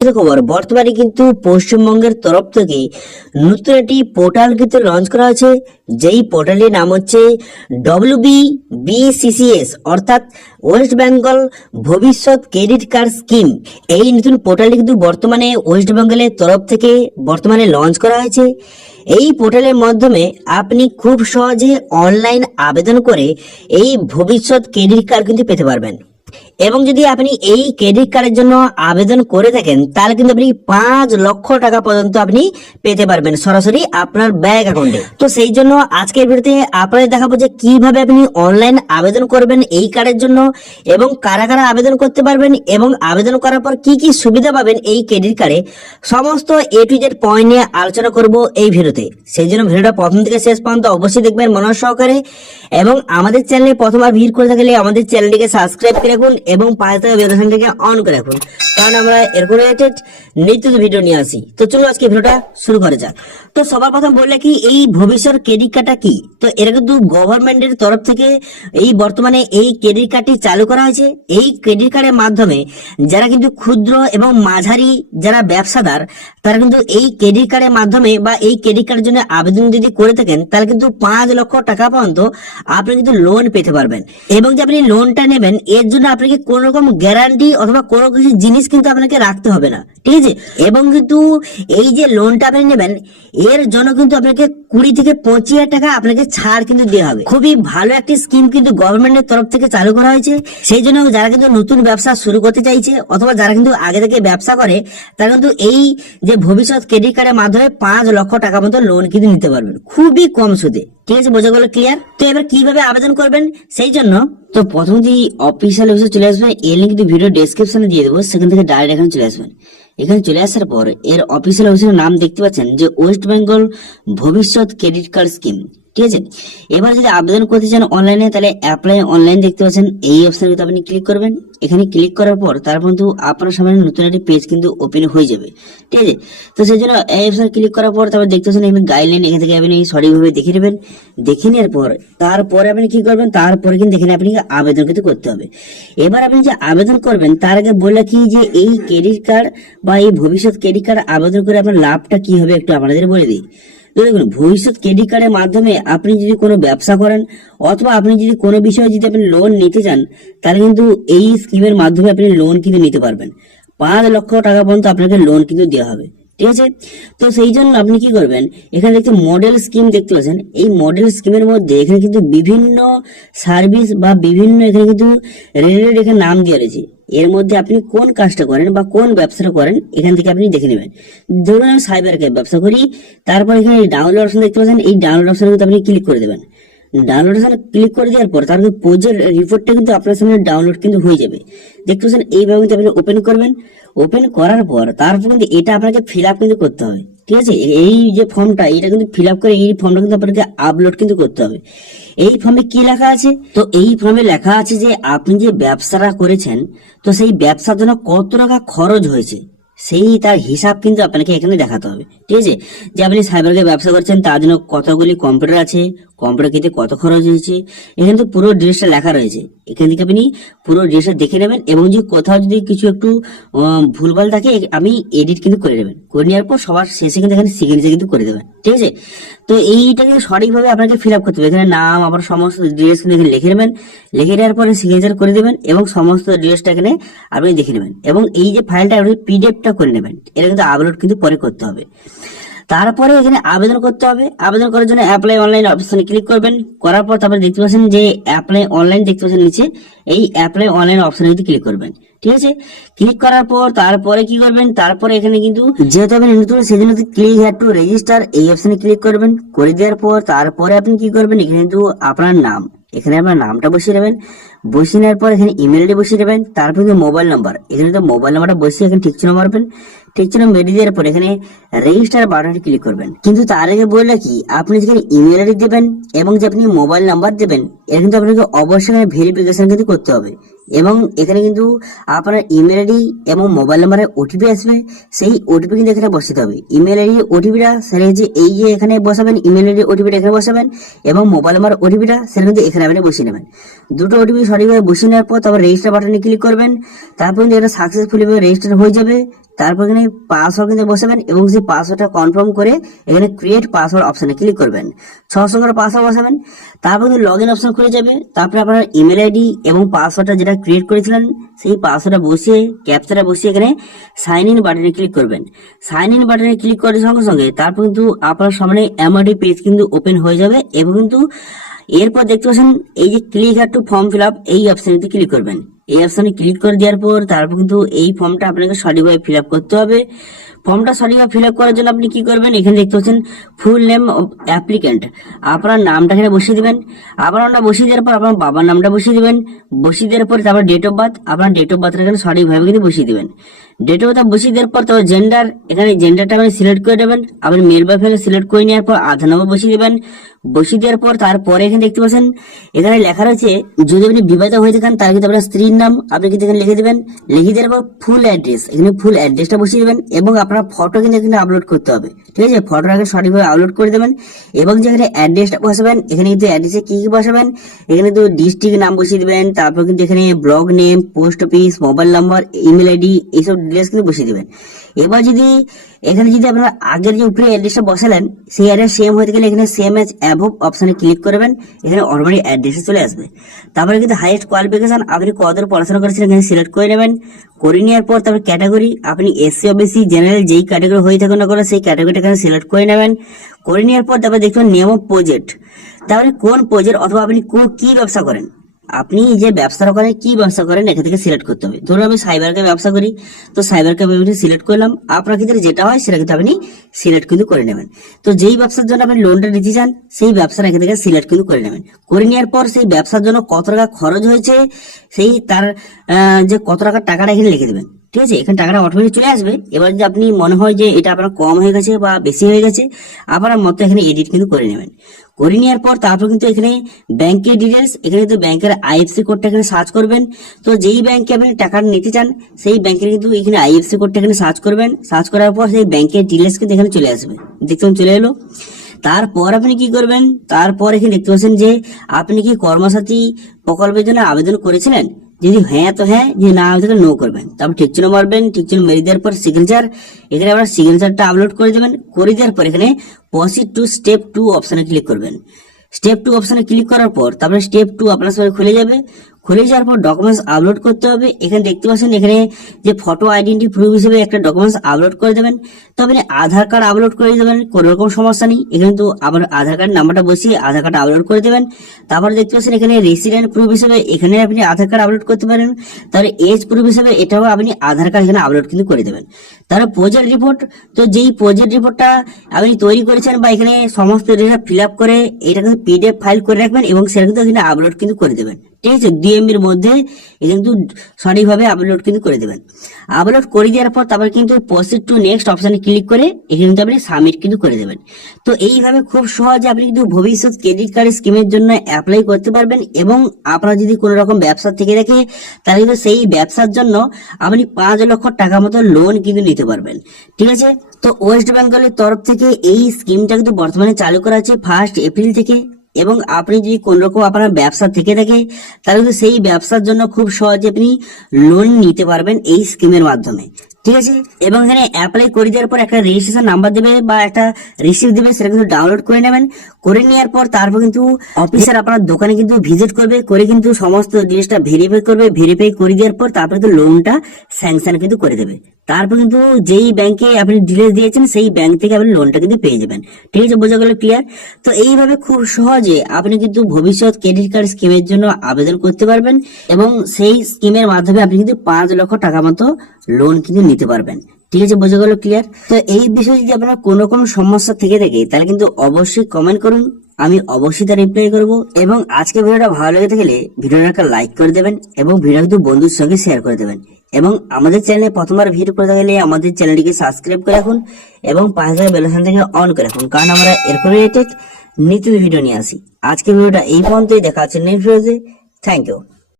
খবর বর্তমানে কিন্তু পশ্চিমবঙ্গের তরফ থেকে নতুন একটি পোর্টাল কিন্তু লঞ্চ করা হয়েছে, যেই পোর্টালের নাম হচ্ছে WBBCCS অর্থাৎ ওয়েস্ট বেঙ্গল ভবিষ্যৎ ক্রেডিট কার্ড স্কিম। এই নতুন পোর্টালটি কিন্তু বর্তমানে ওয়েস্ট বেঙ্গলের তরফ থেকে বর্তমানে লঞ্চ করা হয়েছে। এই পোর্টালের মাধ্যমে আপনি খুব সহজে অনলাইন আবেদন করে এই ভবিষ্যৎ ক্রেডিট কার্ড কিন্তু পেতে পারবেন। এবং যদি আপনি এই ক্রেডিট কার্ডের জন্য আবেদন করে থাকেন তাহলে কিন্তু আপনি 5 লক্ষ টাকা পর্যন্ত আপনি পেতে পারবেন সরাসরি আপনার ব্যাংক অ্যাকাউন্টে। তো সেই জন্য আজকের ভিডিওতে আপনাদের দেখাবো যে কিভাবে আপনি অনলাইন আবেদন করবেন এই কার্ডের জন্য এবং কারা কারা আবেদন করতে পারবেন এবং আবেদন করার পর কি কি সুবিধা পাবেন এই ক্রেডিট কার্ডে, সমস্ত A to Z পয়েন্ট নিয়ে আলোচনা করব এই ভিডিওতে। সেই জন্য ভিডিওটা প্রথম থেকে শেষ পর্যন্ত অবশ্যই দেখবেন মনোযোগ সহকারে এবং আমাদের চ্যানেলে প্রথমবার ভিজিট করে থাকলে আমাদের চ্যানেলটিকে সাবস্ক্রাইব করে রাখুন এবং পাশে থাকা বেল আইকনটাকে অন করে রাখুন, কারণ আমরা এরকম রিলেটেড নিত্য ভিডিও নিয়ে আসি। তো চলো আজকে ভিডিওটা শুরু করা যাক। তো সবার প্রথম বললে কি এই ভবিষ্যৎ ক্রেডিট কার্ডটা কি, তো এর কিন্তু গভর্নমেন্টের তরফ থেকে এই বর্তমানে এই ক্রেডিট কার্ডটি চালু করা হয়েছে। এই ক্রেডিট কার্ডের মাধ্যমে যারা কিন্তু ক্ষুদ্র এবং মাঝারি যারা ব্যবসাদার তারা কিন্তু এই ক্রেডিট কার্ডের মাধ্যমে বা এই ক্রেডিট কার্ডের জন্য আবেদন যদি করে থাকেন তাহলে কিন্তু 5 লক্ষ টাকা পর্যন্ত আপনি কিন্তু লোন পেতে পারবেন। এবং যে আপনি লোনটা নেবেন এর জন্য আপনাকে কোন রকম গ্যারান্টি অথবা কোনো কিছু জিনিস কিন্তু আপনাকে রাখতে হবে না, ঠিক আছে। এবং কিন্তু এই যে লোনটা আপনি নেবেন এর জন্য কিন্তু আপনাকে 20 থেকে 25 হাজার টাকা আপনাকে ছাড় কিন্তু দেওয়া হবে। খুবই ভালো একটি স্কিম কিন্তু গভর্নমেন্টের তরফ থেকে চালু করা হয়েছে। সেই জন্য যারা কিন্তু নতুন ব্যবসা শুরু করতে চাইছে অথবা যারা কিন্তু আগে থেকে ব্যবসা করে তারা কিন্তু এই যে ভবিষ্যৎ ক্রেডিট কার্ডের মাধ্যমে 5 লক্ষ টাকা মতো লোন কিন্তু নিতে পারবেন খুবই কম সুদে, ঠিক আছে। বোঝা গেল, ক্লিয়ার? তো এবার কিভাবে আবেদন করবেন সেই জন্য তো প্রথম যে অফিসিয়াল ওয়েবসাইট চলে আসবেন, এর লিংক কিন্তু ভিডিও ডেসক্রিপশনে দিয়ে দেবো, সেখান থেকে ডাইরেক্ট এখানে চলে আসবেন। এখানে চলে আসার পর এর অফিসিয়াল ওয়েবসাইটের নাম দেখতে পাচ্ছেন যে ওয়েস্ট বেঙ্গল ভবিষ্যৎ ক্রেডিট কার্ড স্কিম, ঠিক আছে। এবার যদি আবেদন করতে চান অনলাইনে তাহলে অ্যাপ্লাই অনলাইন দেখতে পাচ্ছেন, এই অপশনে কিন্তু আপনি ক্লিক করবেন। এখানে ক্লিক করার পর তারপর কিন্তু আপনার সামনে নতুন একটি পেজ কিন্তু ওপেন হয়ে যাবে, ঠিক আছে। তো সেই জন্য এই অপশনে ক্লিক করার পর তারপর দেখতে পাচ্ছেন এখানে গাইডলাইন, এখান থেকে আপনি সঠিকভাবে দেখে নেবেন। দেখে নেওয়ার পর তারপরে আপনি কি করবেন, তারপরে কিন্তু এখানে আপনি আবেদন কিন্তু করতে হবে। এবার আপনি যে আবেদন করবেন তার আগে বলে কি যে এই ক্রেডিট কার্ড বা এই ভবিষ্যৎ ক্রেডিট কার্ড আবেদন করে আপনার লাভটা কি হবে একটু আপনাদের বলে দিই। দেখুন, ভবিষ্যৎ ক্রেডিট কার্ডের মাধ্যমে আপনি যদি কোনো ব্যবসা করেন অথবা আপনি যদি কোনো বিষয়ে যদি আপনি লোন নিতে চান তাহলে কিন্তু এই স্কিমের মাধ্যমে আপনি লোন কিন্তু নিতে পারবেন। 5 লক্ষ টাকা পর্যন্ত আপনাকে লোন কিন্তু দেওয়া হবে, ঠিক আছে। তো সেই জন্য আপনি কি করবেন, এখানে দেখতে মডেল স্কিম দেখতে পাচ্ছেন, এই মডেল স্কিমের মধ্যে এখানে কিন্তু বিভিন্ন সার্ভিস বা বিভিন্ন এখানে কিন্তু রিলেটেড এখানে নাম দেওয়া রয়েছে। এর মধ্যে আপনি কোন কাজটা করেন বা কোন ব্যবসাটা করেন এখান থেকে আপনি দেখে নেবেন। ধরুন আমি সাইবার ক্যাফে ব্যবসা করি, তারপর এখানে ডাউনলোড অপশন দেখতে পাচ্ছেন, এই ডাউনলোড অপশনে কিন্তু আপনি ক্লিক করে দেবেন। ডাউনলোড অপশনে ক্লিক করে দেওয়ার পর তারপর প্রজেক্ট রিপোর্টটা কিন্তু আপনার সামনে ডাউনলোড কিন্তু হয়ে যাবে, দেখতে পাচ্ছেন। এইভাবে কিন্তু আপনি ওপেন করবেন। ওপেন করার পর তারপর কিন্তু এটা আপনাকে ফিল আপ কিন্তু করতে হবে, ঠিক আছে। এই যে ফর্মটা এটা কিন্তু ফিল আপ করে এই ফর্মটা কিন্তু আপনাকে আপলোড কিন্তু করতে হবে। এই ফর্মে কি লেখা আছে, তো এই ফর্মে লেখা আছে যে আপনি যে ব্যবসাটা করেছেন তো সেই ব্যবসার জন্য কত টাকা খরচ হয়েছে সেই তার হিসাব কিন্তু আপনাকে এখানে দেখাতে হবে, ঠিক আছে। যে আপনি সাইবারকে ব্যবসা করছেন তার জন্য কতগুলি কম্পিউটার আছে, কম্পিউটার কিনতে কত খরচ হয়েছে, এখানে তো পুরো ডিটেলসটা লেখা রয়েছে। এখান থেকে আপনি পুরো ডিটেলসটা দেখে নেবেন এবং যদি কোথাও যদি কিছু একটু ভুলভাল থাকে আমি এডিট কিন্তু করে নেবেন। করে নেওয়ার পর সবার শেষে কিন্তু এখানে সিগনেচার কিন্তু করে দেবেন, ঠিক আছে। তো এইটাকে সঠিকভাবে আপনাকে ফিল আপ করতে হবে। এখানে নাম আবার সমস্ত ডিটেলস কিন্তু এখানে লিখে নেবেন। লিখে নেওয়ার পরে সিগনেচার করে দেবেন এবং সমস্ত ডিটেলসটা এখানে আপনি দেখে নেবেন এবং এই যে ফাইলটা আপনি পিডিএফটা করে নেবেন। এটা কিন্তু আপলোড কিন্তু পরে করতে হবে। তারপরে এখানে আবেদন করতে হবে। আবেদন করার জন্য অ্যাপ্লাই অনলাইন অপশনে ক্লিক করবেন। করার পর তারপরে দেখতে পাচ্ছেন যে অ্যাপ্লাই অনলাইন দেখতে পাচ্ছেন নিচে, এই অ্যাপ্লাই অনলাইন অপশনে কিন্তু ক্লিক করবেন, ঠিক আছে। ক্লিক করার পর তারপরে কি করবেন, তারপরে এখানে কিন্তু যেহেতু আপনি নতুন সেই জন্য ক্লিক হ্যাড টু রেজিস্টার এই অপশনে ক্লিক করবেন। করে দেওয়ার পর তারপরে আপনি কি করবেন, এখানে কিন্তু আপনার নাম, এখানে আপনার নামটা বসিয়ে নেবেন। বসিয়ে নেওয়ার পর এখানে ইমেল আইডি বসিয়ে নেবেন। তারপর কিন্তু মোবাইল নাম্বার, এখানে তো মোবাইল নাম্বারটা বসিয়ে এখানে ঠিক চিহ্ন মারবেন। ঠিক চিহ্ন মেরে দেওয়ার পর এখানে রেজিস্টার বাটনে ক্লিক করবেন। কিন্তু তার আগে বললে কি আপনি যেখানে ইমেল আইডি দেবেন এবং যে আপনি মোবাইল নাম্বার দেবেন এর কিন্তু আপনাকে অবশ্যই ভেরিফিকেশন কিন্তু করতে হবে এবং এখানে কিন্তু আপনার ইমেল আইডি এবং মোবাইল নাম্বারে ওটিপি আসবে, সেই ওটিপি কিন্তু এখানে বসাতে হবে। ইমেল আইডি ওটিপিটা সেটা হচ্ছে এই যে এখানে বসাবেন, ইমেল আইডি ওটিপিটা এখানে বসাবেন এবং মোবাইল নাম্বার ওটিপিটা সেটা কিন্তু এখানে আপনি বসিয়ে নেবেন। দুটো ওটিপি সঠিকভাবে বসিয়ে নেওয়ার পর তারপর রেজিস্টার বাটনে ক্লিক করবেন। তারপর কিন্তু এটা সাকসেসফুলি রেজিস্টার হয়ে যাবে। তারপর এখানে পাসওয়ার্ড কিন্তু বসাবেন এবং সেই পাসওয়ার্ডটা কনফার্ম করে এখানে ক্রিয়েট পাসওয়ার্ড অপশনে ক্লিক করবেন। 6 সংখ্যার পাসওয়ার্ড বসাবেন। তারপর কিন্তু লগ ইন অপশন খুলে যাবে। তারপরে আপনার ইমেল আইডি এবং পাসওয়ার্ডটা যেটা ক্রিয়েট করেছিলেন সেই পাসওয়ার্ডটা বসিয়ে ক্যাপচাটা বসিয়ে এখানে সাইন ইন বাটনে ক্লিক করবেন। সাইন ইন বাটনে ক্লিক করার সঙ্গে সঙ্গে তারপর কিন্তু আপনার সামনে এমআরডি পেজ কিন্তু ওপেন হয়ে যাবে এবং কিন্তু এরপর দেখতে পাচ্ছেন এই যে click here to form fill up এই অপশনে ক্লিক করবেন। এই অপশনে ক্লিক করে দেওয়ার পর তারপর কিন্তু এই ফর্মটা আপনাকে সঠিকভাবে ফিল আপ করতে হবে। ফর্মটা সঠিকভাবে ফিল আপ করার জন্য আপনি কি করবেন, এখানে দেখতে পাচ্ছেন ফুল নেম অফ অ্যাপ্লিক্যান্ট, আপনার নামটা এখানে বসিয়ে দিবেন। আপনার নামটা বসিয়ে দেওয়ার পর আপনার বাবার নামটা বসিয়ে দিবেন। বসিয়ে দেওয়ার পর তারপর ডেট অফ বার্থ, আপনার ডেট অফ বার্থটা এখানে সঠিকভাবে কিন্তু বসিয়ে দিবেন। ডেট অফ বার্থ বসিয়ে দেওয়ার পর তারপর জেন্ডার, এখানে জেন্ডারটা আপনি সিলেক্ট করে দেবেন। আপনি মেল বা ফিমেল সিলেক্ট করে নেওয়ার পর আধার নম্বর বসিয়ে দেবেন। বসিয়ে দেওয়ার পর তারপরে এখানে দেখতে পাচ্ছেন এখানে লেখা রয়েছে যদি আপনি বিবাহিত হয়ে থাকেন তাহলে কিন্তু আপনার স্ত্রীর নাম আপনি কিন্তু এখানে লিখে দেবেন। লিখে দেওয়ার পর ফুল অ্যাড্রেস, এখানে ফুল অ্যাড্রেসটা বসিয়ে দেবেন এবং আপনার ফটো কিন্তু এখানে আপলোড করতে হবে। ঠিক আছে, ফটোটা আগে সঠিকভাবে আপলোড করে দেবেন এবং যেখানে অ্যাড্রেসটা বসাবেন এখানে কিন্তু অ্যাড্রেসে কি কি বসাবেন, এখানে তো ডিস্ট্রিক্ট নাম বসিয়ে দেবেন। তারপর কিন্তু এখানে block name, post office, mobile number, email ID এইসব ডিটেলস কিন্তু বসিয়ে দেবেন। এবার যদি এখানে যদি আপনার আগের যে উপরে অ্যাড্রেসটা বসালেন সেই অ্যাড্রেস সেম হতে গেলে এখানে সেম এজ অ্যাবভ অপশনে ক্লিক করবেন। এখানে অটোমেটিক অ্যাড্রেসে চলে আসবে। তারপরে কিন্তু হাইয়েস্ট কোয়ালিফিকেশন আপনি কতদূর পড়াশোনা করেছেন এখানে সিলেক্ট করে নেবেন। করে নেওয়ার পর তারপর ক্যাটাগরি আপনি এসসি ওবিসি জেনারেল যেই ক্যাটাগরি হয়ে থাকুন না করে সেই ক্যাটাগরিটা এখানে সিলেক্ট করে নেবেন। করে নেওয়ার পর তারপর দেখবেন নেম অফ প্রজেক্ট, তারপরে কোন প্রজেক্ট অথবা আপনি কি ব্যবসা করেন, আপনি যে ব্যবসাটা করেন কি ব্যবসা করেন এখান থেকে সিলেক্ট করতে হবে। ধরুন আমি সাইবার ক্যাফে ব্যবসা করি, তো সাইবার ক্যাফে সিলেক্ট করলাম। আপনার ক্ষেত্রে যেটা হয় সেটা কিন্তু আপনি সিলেক্ট কিন্তু করে নেবেন। তো যেই ব্যবসার জন্য আপনি লোনটা নিতে চান সেই ব্যবসাটা এখান থেকে সিলেক্ট কিন্তু করে নেবেন। করে নেওয়ার পর সেই ব্যবসার জন্য কত টাকা খরচ হয়েছে সেই তার যে কত টাকাটা এখানে লিখে দেবেন। ঠিক আছে, এখানে টাকাটা অটোমেটিক চলে আসবে। এবার যদি আপনি মনে হয় যে এটা আপনার কম হয়ে গেছে বা বেশি হয়ে গেছে আপনার মতো এখানে এডিট কিন্তু করে নেবেন। করে নেওয়ার পর তারপর কিন্তু এখানে ব্যাংকের ডিটেলস, এখানে কিন্তু ব্যাংকের আইএফসি কোডটা এখানে সার্চ করবেন। তো যেই ব্যাংকে আপনি টাকা নিতে চান সেই ব্যাংকের কিন্তু এখানে আইএফসি কোডটা এখানে সার্চ করবেন। সার্চ করার পর সেই ব্যাংকের ডিটেলস কিন্তু এখানে চলে আসবে। দেখুন চলে এলো। তারপর আপনি কি করবেন, তারপর এখানে দেখতে পাচ্ছেন যে আপনি কি কর্মসাথী প্রকল্পের জন্য আবেদন করেছিলেন, যদি হ্যাঁ তো হ্যাঁ, যদি না হয় তাহলে নো করবেন। তারপর ঠিক চিহ্ন মারবেন। ঠিক চিহ্ন মেরে দেওয়ার পর সিগনেচার, এখানে আপনার সিগনেচারটা আপলোড করে দেবেন। করে দেওয়ার পর এখানে প্রসিড টু স্টেপ 2 অপশনে ক্লিক করবেন। স্টেপ 2 অপশনে ক্লিক করার পর তারপরে স্টেপ 2 আপনার সামনে খুলে যাবে। খুলে যাওয়ার পর ডকুমেন্টস আপলোড করতে হবে। এখানে দেখতে পাচ্ছেন এখানে যে ফটো আইডেন্টি প্রুফ হিসেবে একটা ডকুমেন্টস আপলোড করে দেবেন। তো আপনি আধার কার্ড আপলোড করে দেবেন, কোনো রকম সমস্যা নেই। এখানে তো আবার আধার কার্ড নাম্বারটা বসিয়ে আধার কার্ড আপলোড করে দেবেন। তারপরে দেখতে পাচ্ছেন এখানে রেসিডেন্ট প্রুফ হিসেবে এখানে আপনি আধার কার্ড আপলোড করতে পারেন। তাহলে এজ প্রুফ হিসেবে এটাও আপনি আধার কার্ড এখানে আপলোড কিন্তু করে দেবেন। তারপর প্রজেক্ট রিপোর্ট, তো যেই প্রজেক্ট রিপোর্টটা আপনি তৈরি করেছেন বা এখানে সমস্ত ডেটা ফিল আপ করে এটা কিন্তু পিডিএফ ফাইল করে রাখবেন এবং সেটা কিন্তু এখানে আপলোড কিন্তু করে দেবেন। ঠিক আছে, 2 MB এর মধ্যে কিন্তু সঠিকভাবে আপলোড কিন্তু করে দেবেন। আপলোড করে দেওয়ার পর তারপর কিন্তু প্রসিড টু নেক্সট অপশনে ক্লিক করে এখানে কিন্তু আপনি সাবমিট কিন্তু করে দেবেন। তো এইভাবে খুব সহজে আপনি কিন্তু ভবিষ্যৎ ক্রেডিট কার্ড স্কিমের জন্য অ্যাপ্লাই করতে পারবেন এবং আপনার যদি কোনো রকম ব্যবসা থেকে থাকে তাহলে কিন্তু সেই ব্যবসার জন্য আপনি 5 লক্ষ টাকা মতো লোন কিন্তু নিতে পারবেন। ঠিক আছে, তো ওয়েস্ট বেঙ্গলের তরফ থেকে এই স্কিমটা কিন্তু বর্তমানে চালু করা আছে 1 এপ্রিল থেকে। এবং আপনি যদি কোন রকম আপনার ব্যবসা থেকে থাকে তাহলে কিন্তু সেই ব্যবসার জন্য খুব সহজে আপনি লোন নিতে পারবেন এই স্কিমের মাধ্যমে। ঠিক আছে, এবং এখানে অ্যাপ্লাই করে দেওয়ার পর একটা রেজিস্ট্রেশন নাম্বার দেবে বা একটা রিসিপ্ট দেবে, সেটা কিন্তু ডাউনলোড করে নেবেন। করে নেওয়ার পর তারপর কিন্তু অফিসার আপনার দোকানে কিন্তু ভিজিট করবে, করে কিন্তু সমস্ত জিনিসটা ভেরিফাই করবে। ভেরিফাই করে দেওয়ার পর তারপর কিন্তু লোনটা স্যাংশন কিন্তু করে দেবে। তারপর কিন্তু যেই ব্যাংকে আপনি ডিটেলস দিয়েছেন সেই ব্যাংক থেকে আপনি লোনটা কিন্তু পেয়ে যাবেন। ঠিক আছে, বোঝা গেল? ক্লিয়ার? তো এইভাবে খুব সহজে আপনি কিন্তু ভবিষ্যৎ ক্রেডিট কার্ড স্কিমের জন্য আবেদন করতে পারবেন এবং সেই স্কিমের মাধ্যমে আপনি কিন্তু 5 লক্ষ টাকা মতো লোন কিন্তু নিতে পারবেন। ঠিক আছে, বোঝা গেল? ক্লিয়ার? তো এই বিষয়ে যদি আপনার কোনো রকম সমস্যা থেকে থাকে তাহলে কিন্তু অবশ্যই কমেন্ট করুন, আমি অবশ্যই তার রিপ্লাই করব। এবং আজকে ভিডিওটা ভালো লেগে থাকলে ভিডিওটা একটা লাইক করে দেবেন এবং ভিডিও কিন্তু বন্ধুর সঙ্গে শেয়ার করে দেবেন। এবং আমাদের চ্যানেলে প্রথমবার ভিডিও করে থাকলে আমাদের চ্যানেলটিকে সাবস্ক্রাইব করে রাখুন এবং পাশে বেল আইকনটাকে অন করে রাখুন, কারণ আমরা এরকম রিলেটেড নিত্য ভিডিও নিয়ে আসি। আজকের ভিডিওটা এই পর্যন্তই, দেখা হচ্ছে নেক্সট ভিডিওতে। Thank you.